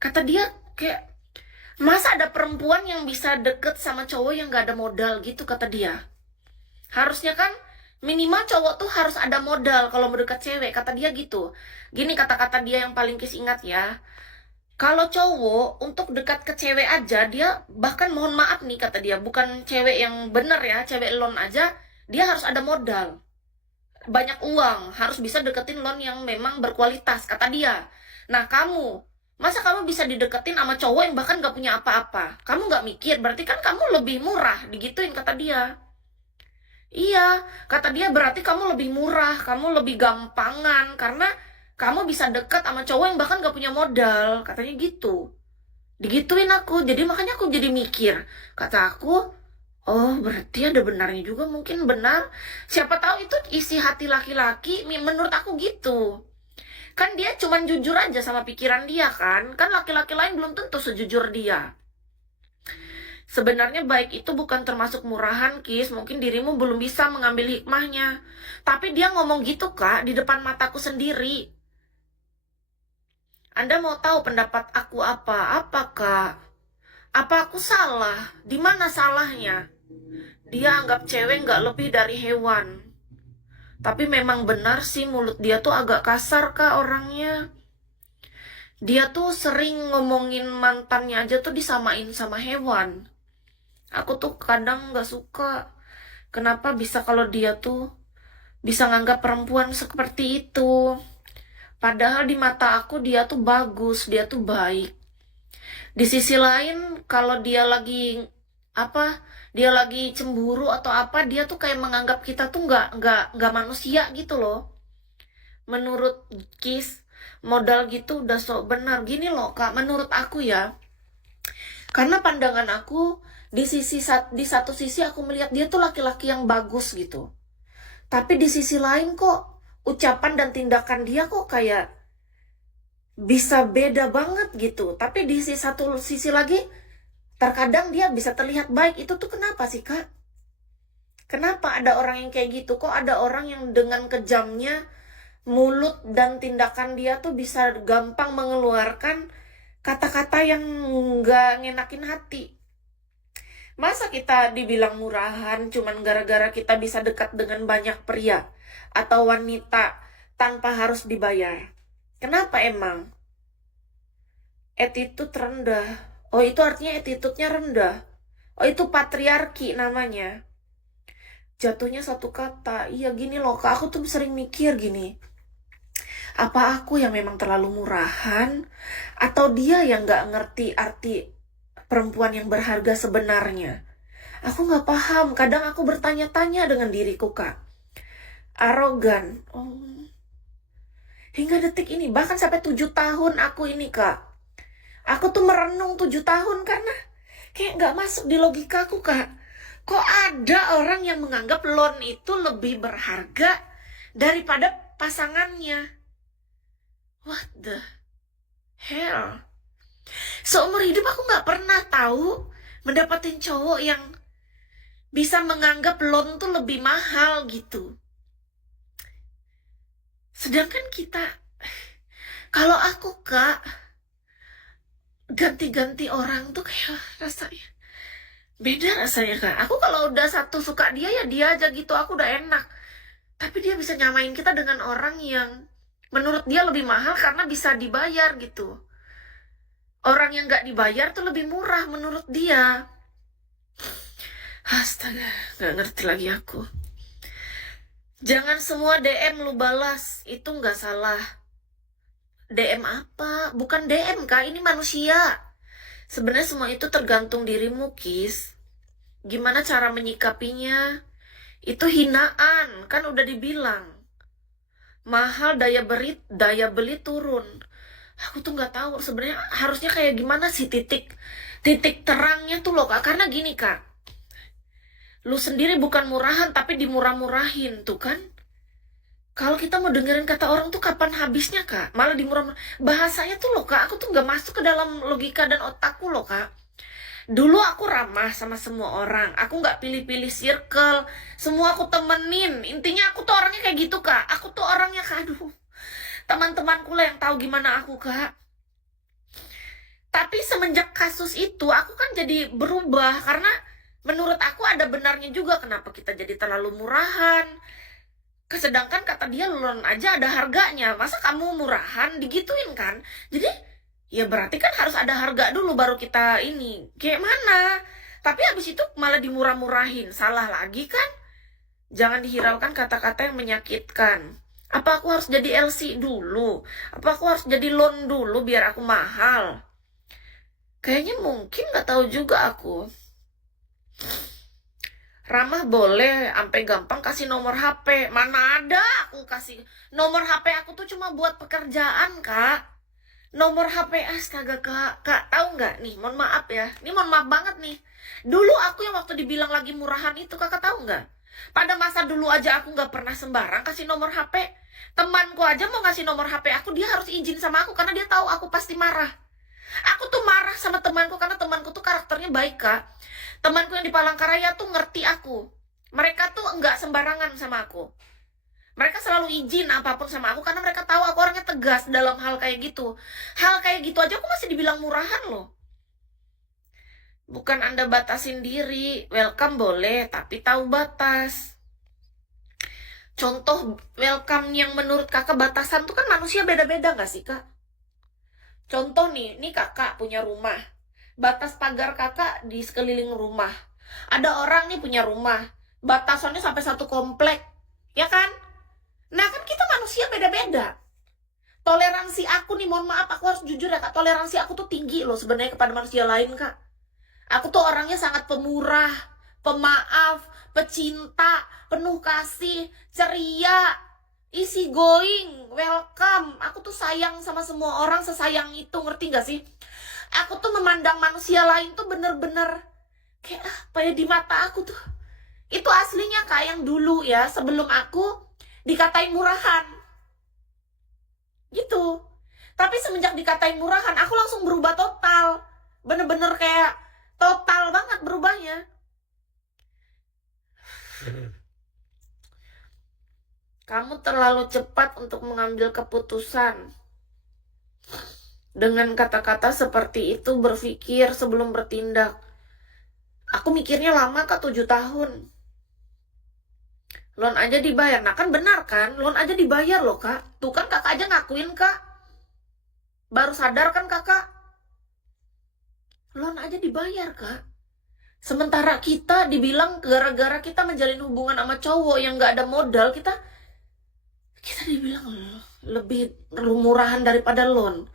Kata dia kayak, masa ada perempuan yang bisa deket sama cowok yang gak ada modal gitu, kata dia. Harusnya kan minimal cowok tuh harus ada modal kalau mau deket cewek, kata dia gitu. Gini kata-kata dia yang paling Kis ingat ya. Kalau cowok untuk dekat ke cewek aja, dia bahkan mohon maaf nih kata dia, bukan cewek yang bener ya, cewek lon aja, dia harus ada modal. Banyak uang, harus bisa deketin lon yang memang berkualitas, kata dia. Nah kamu, masa kamu bisa dideketin sama cowok yang bahkan gak punya apa-apa? Kamu gak mikir, berarti kan kamu lebih murah, digituin kata dia. Iya, kata dia berarti kamu lebih murah, kamu lebih gampangan, karena kamu bisa dekat sama cowok yang bahkan gak punya modal, katanya gitu. Digituin aku, jadi makanya aku jadi mikir. Kata aku, oh berarti ada benarnya juga, mungkin benar. Siapa tahu itu isi hati laki-laki, menurut aku gitu. Kan dia cuman jujur aja sama pikiran dia kan laki-laki lain belum tentu sejujur dia. Sebenarnya baik itu bukan termasuk murahan, Kis. Mungkin dirimu belum bisa mengambil hikmahnya. Tapi dia ngomong gitu, Kak, di depan mataku sendiri. Anda mau tahu pendapat aku apa? Apa, Kak? Apa aku salah? Di mana salahnya? Dia anggap cewek nggak lebih dari hewan. Tapi memang benar sih mulut dia tuh agak kasar, Kak, orangnya. Dia tuh sering ngomongin mantannya aja tuh disamain sama hewan. Aku tuh kadang nggak suka. Kenapa bisa kalau dia tuh bisa nganggap perempuan seperti itu? Padahal di mata aku dia tuh bagus, dia tuh baik. Di sisi lain, kalau dia lagi apa? Dia lagi cemburu atau apa? Dia tuh kayak menganggap kita tuh nggak manusia gitu loh. Menurut Kis, modal gitu udah sok benar. Gini loh Kak, menurut aku ya. Karena pandangan aku di satu sisi aku melihat dia tuh laki-laki yang bagus gitu. Tapi di sisi lain kok ucapan dan tindakan dia kok kayak bisa beda banget gitu. Tapi di satu sisi lagi terkadang dia bisa terlihat baik. Itu tuh kenapa sih Kak? Kenapa ada orang yang kayak gitu? Kok ada orang yang dengan kejamnya mulut dan tindakan dia tuh bisa gampang mengeluarkan kata-kata yang nggak ngenakin hati? Masa kita dibilang murahan cuman gara-gara kita bisa dekat dengan banyak pria atau wanita tanpa harus dibayar? Kenapa emang? Attitude rendah. Oh itu artinya attitude-nya rendah. Oh itu patriarki namanya. Jatuhnya satu kata. Iya gini loh Kak, aku tuh sering mikir gini. Apa aku yang memang terlalu murahan? Atau dia yang gak ngerti arti perempuan yang berharga sebenarnya? Aku gak paham. Kadang aku bertanya-tanya dengan diriku Kak. Arogan. Oh. Hingga detik ini, bahkan sampai 7 tahun aku ini Kak. Aku tuh merenung 7 tahun karena kayak gak masuk di logikaku Kak. Kok ada orang yang menganggap lon itu lebih berharga daripada pasangannya? What the hell? Seumur hidup aku gak pernah tahu mendapatkan cowok yang bisa menganggap lon tuh lebih mahal gitu. Sedangkan kita, kalau aku Kak, ganti-ganti orang tuh kayak rasanya beda rasanya Kak. Aku kalau udah satu suka dia ya dia aja gitu, aku udah enak. Tapi dia bisa nyamain kita dengan orang yang menurut dia lebih mahal karena bisa dibayar gitu. Orang yang gak dibayar tuh lebih murah menurut dia. Astaga, gak ngerti lagi aku. Jangan semua DM lu balas, itu gak salah. DM apa? Bukan DM Kak, ini manusia. Sebenarnya semua itu tergantung dirimu Kis. Gimana cara menyikapinya? Itu hinaan, kan udah dibilang. Mahal daya beli turun. Aku tuh nggak tahu sebenarnya harusnya kayak gimana sih titik terangnya tuh loh Kak. Karena gini Kak, lu sendiri bukan murahan tapi dimurah-murahin tuh kan. Kalau kita mau dengerin kata orang tuh kapan habisnya Kak? Malah bahasanya tuh loh Kak, aku tuh nggak masuk ke dalam logika dan otakku loh Kak. Dulu aku ramah sama semua orang, aku nggak pilih-pilih circle, semua aku temenin. Intinya aku tuh orangnya kayak gitu Kak. Aku tuh orangnya Kak, aduh, teman-temanku lah yang tahu gimana aku Kak. semenjak kasus itu aku kan jadi berubah karena menurut aku ada benarnya juga kenapa kita jadi terlalu murahan. Sedangkan kata dia loan aja ada harganya. Masa kamu murahan digituin kan? Jadi ya berarti kan harus ada harga dulu baru kita ini. Kayak mana? Tapi habis itu malah dimurah-murahin. Salah lagi kan? Jangan dihiraukan kata-kata yang menyakitkan. Apa aku harus jadi LC dulu? Apa aku harus jadi loan dulu biar aku mahal? Kayaknya mungkin, nggak tahu juga aku. Ramah boleh, sampai gampang kasih nomor HP. Mana ada aku kasih nomor HP aku tuh cuma buat pekerjaan, Kak. Nomor HP kagak, Kak. Kak, tahu nggak nih? Mohon maaf ya. Ini mohon maaf banget nih. Dulu aku yang waktu dibilang lagi murahan itu, Kakak tahu nggak? Pada masa dulu aja aku nggak pernah sembarang kasih nomor HP. Temanku aja mau ngasih nomor HP aku, dia harus izin sama aku karena dia tahu aku pasti marah. Aku tuh marah sama temanku karena temanku tuh karakternya baik, Kak. Temanku yang di Palangkaraya tuh ngerti aku. Mereka tuh nggak sembarangan sama aku. Mereka selalu izin apapun sama aku karena mereka tahu aku orangnya tegas dalam hal kayak gitu. Hal kayak gitu aja aku masih dibilang murahan loh. Bukan Anda batasin diri. Welcome boleh, tapi tahu batas. Contoh welcome yang menurut kakak batasan tuh kan manusia beda-beda gak sih, Kak? Contoh nih kakak punya rumah. Batas pagar kakak di sekeliling rumah. Ada orang nih punya rumah. Batasannya sampai satu komplek. Ya kan? Nah kan kita manusia beda-beda. Toleransi aku nih, mohon maaf aku harus jujur ya Kak. Toleransi aku tuh tinggi loh sebenarnya kepada manusia lain, Kak. Aku tuh orangnya sangat pemurah, pemaaf, pecinta, penuh kasih, ceria, easy going, welcome. Aku tuh sayang sama semua orang sesayang itu, ngerti gak sih? Aku tuh memandang manusia lain tuh bener-bener kayak apa ya di mata aku tuh. Itu aslinya Kak yang dulu ya, sebelum aku dikatain murahan. Gitu. Tapi semenjak dikatain murahan, aku langsung berubah total. Bener-bener kayak total banget berubahnya. Kamu terlalu cepat untuk mengambil keputusan. Dengan kata-kata seperti itu berpikir sebelum bertindak. Aku mikirnya lama Kak, 7 tahun. Loan aja dibayar. Nah kan benar kan? Loan aja dibayar loh Kak. Tuh kan kakak aja ngakuin Kak. Baru sadar kan kakak? Loan aja dibayar Kak. Sementara kita dibilang gara-gara kita menjalin hubungan sama cowok yang gak ada modal, kita dibilang lebih murahan daripada loan.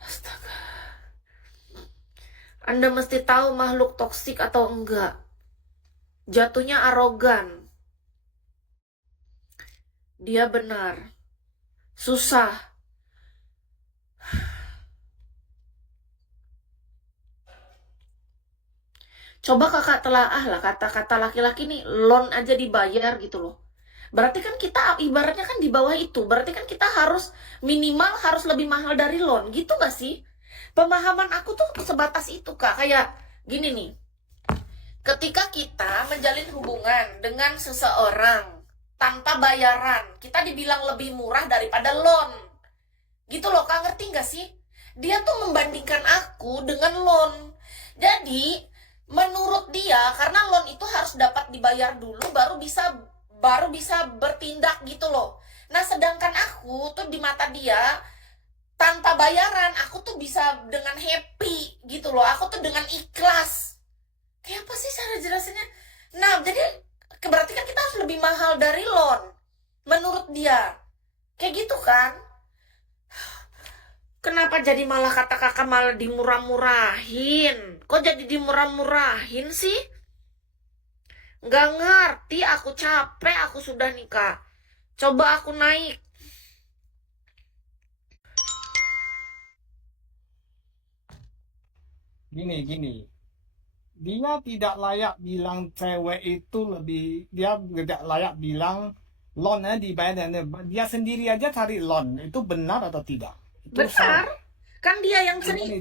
Astaga. Anda mesti tahu makhluk toksik atau enggak. Jatuhnya arogan. Dia benar. Susah. Coba kakak telaah lah kata-kata laki-laki nih, loan aja dibayar gitu loh. Berarti kan kita ibaratnya kan di bawah itu. Berarti kan kita harus minimal harus lebih mahal dari loan. Gitu gak sih? Pemahaman aku tuh sebatas itu Kak. Kayak gini nih. Ketika kita menjalin hubungan dengan seseorang tanpa bayaran, kita dibilang lebih murah daripada loan. Gitu loh Kak, ngerti gak sih? Dia tuh membandingkan aku dengan loan. Jadi menurut dia, karena loan itu harus dapat dibayar dulu baru bisa bertindak gitu loh. Nah sedangkan aku tuh di mata dia tanpa bayaran aku tuh bisa dengan happy gitu loh. Aku tuh dengan ikhlas. Kayak apa sih cara jelasinnya? Nah jadi berarti kan kita harus lebih mahal dari loan menurut dia. Kayak gitu kan? Kenapa jadi malah kata kakak malah dimurah-murahin? Kok jadi dimurah-murahin sih? Nggak ngerti, aku capek, aku sudah nikah. Coba aku naik. Gini. Dia tidak layak bilang cewek itu lebih, dia tidak layak bilang loannya dibayar dan dia sendiri aja cari loan. Itu benar atau tidak? Itu Benar, salah. kan dia yang Loan sering